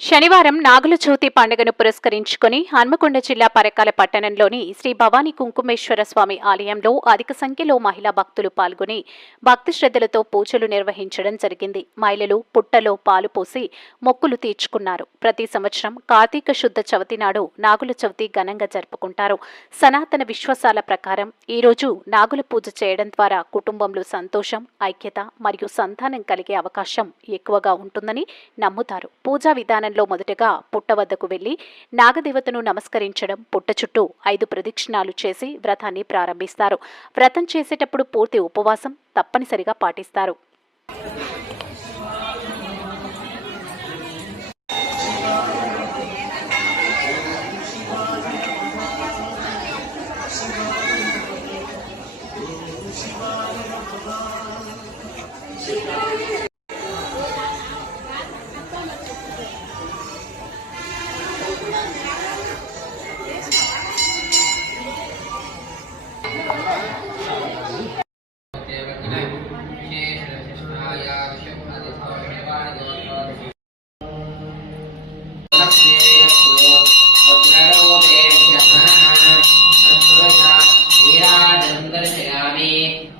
శనివారం నాగుల చవితి పండుగను పురస్కరించుకుని హన్మకొండ జిల్లా పరకాల పట్టణంలోని శ్రీ భవానీ కుంకుమేశ్వర స్వామి ఆలయంలో అధిక సంఖ్యలో మహిళా భక్తులు పాల్గొని భక్తి శ్రద్ధలతో పూజలు నిర్వహించడం జరిగింది. మహిళలు పుట్టలో పాలు పోసి మొక్కులు తీర్చుకున్నారు. ప్రతి సంవత్సరం కార్తీక శుద్ధ చవితి నాడు నాగుల చవితి ఘనంగా జరుపుకుంటారు. సనాతన విశ్వాసాల ప్రకారం ఈ రోజు నాగుల పూజ చేయడం ద్వారా కుటుంబంలో సంతోషం ఐక్యత మరియు సంతానం కలిగే అవకాశం ఎక్కువగా ఉంటుందని నమ్ముతారు. పూజా విధానం విధానంలో మొదటగా పుట్ట వద్దకు వెళ్ళి నాగదేవతను నమస్కరించడం పుట్ట చుట్టూ ఐదు ప్రదక్షిణాలు చేసి వ్రతాన్ని ప్రారంభిస్తారు. వ్రతం చేసేటప్పుడు పూర్తి ఉపవాసం తప్పనిసరిగా పాటిస్తారు.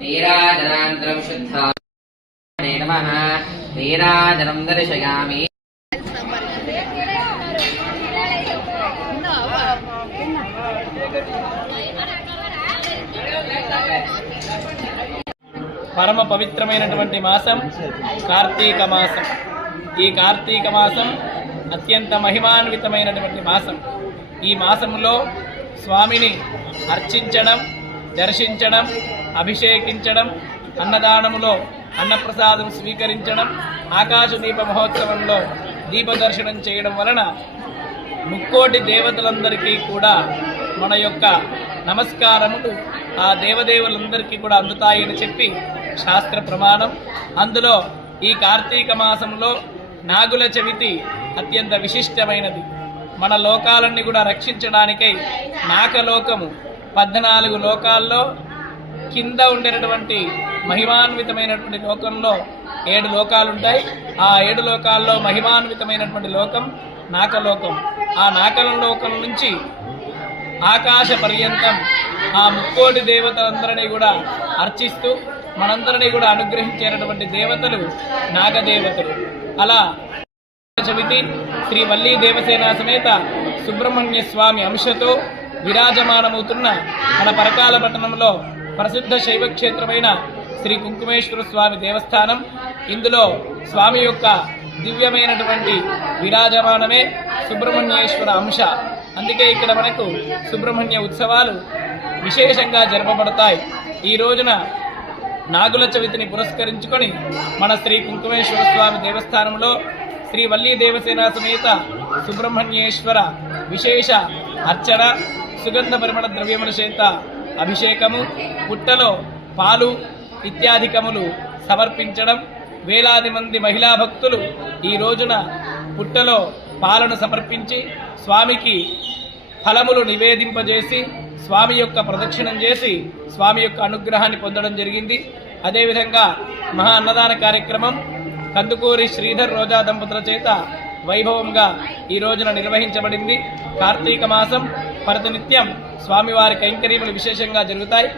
नीराजनान्तरं शुद्धा नमः नीराजनं दर्शयामि పరమ పవిత్రమైనటువంటి మాసం కార్తీక మాసం. ఈ కార్తీక మాసం అత్యంత మహిమాన్వితమైనటువంటి మాసం. ఈ మాసంలో స్వామిని అర్చించడం దర్శించడం అభిషేకించడం అన్నదానములో అన్నప్రసాదం స్వీకరించడం ఆకాశ దీప మహోత్సవంలో దీపదర్శనం చేయడం వలన ముక్కోటి దేవతలందరికీ కూడా మన యొక్క నమస్కారములు ఆ దేవదేవులందరికీ కూడా అందుతాయని చెప్పి శాస్త్ర ప్రమాణం. అందులో ఈ కార్తీక మాసంలో నాగుల చవితి అత్యంత విశిష్టమైనది. మన లోకాలన్నీ కూడా రక్షించడానికై నాకలోకము పద్నాలుగు లోకాల్లో కింద ఉండేటటువంటి మహిమాన్వితమైనటువంటి లోకంలో ఏడు లోకాలు ఉంటాయి ఆ ఏడు లోకాల్లో మహిమాన్వితమైనటువంటి లోకం నాకలోకం ఆ నాకల లోకం నుంచి ఆకాశ పర్యంతం ఆ ముక్కోటి దేవతలందరినీ కూడా అర్చిస్తూ మనందరినీ కూడా అనుగ్రహించేటటువంటి దేవతలు నాగదేవతలు. అలా చవితి శ్రీ వల్లీ దేవసేన సమేత సుబ్రహ్మణ్య స్వామి అంశతో విరాజమానమవుతున్న మన పరకాల పట్టణంలో ప్రసిద్ధ శైవ క్షేత్రమైన శ్రీ కుంకుమేశ్వర స్వామి దేవస్థానం. ఇందులో స్వామి యొక్క దివ్యమైనటువంటి విరాజమానమే సుబ్రహ్మణ్యేశ్వర అంశ. అందుకే ఇక్కడ మనకు సుబ్రహ్మణ్య ఉత్సవాలు విశేషంగా జరపబడతాయి. ఈ రోజున నాగుల చవితిని పురస్కరించుకొని మన శ్రీ కుంకుమేశ్వర స్వామి దేవస్థానంలో శ్రీ వల్లీ దేవసేన సమేత సుబ్రహ్మణ్యేశ్వర విశేష అర్చన సుగంధ పరిమళ ద్రవ్యముల చేత అభిషేకము పుట్టలో పాలు ఇత్యాధికములు సమర్పించడం వేలాది మంది మహిళా భక్తులు ఈ రోజున పుట్టలో పాలను సమర్పించి స్వామికి ఫలములు నివేదింపజేసి స్వామి యొక్క ప్రదక్షిణం చేసి స్వామి యొక్క అనుగ్రహాన్ని పొందడం జరిగింది. అదేవిధంగా మహా అన్నదాన కార్యక్రమం కందుకూరి శ్రీధర్ రోజా దంపతుల చేత వైభవంగా ఈ రోజున నిర్వహించబడింది. కార్తీక మాసం ప్రతినిత్యం స్వామివారి కైంకర్యములు విశేషంగా జరుగుతాయి.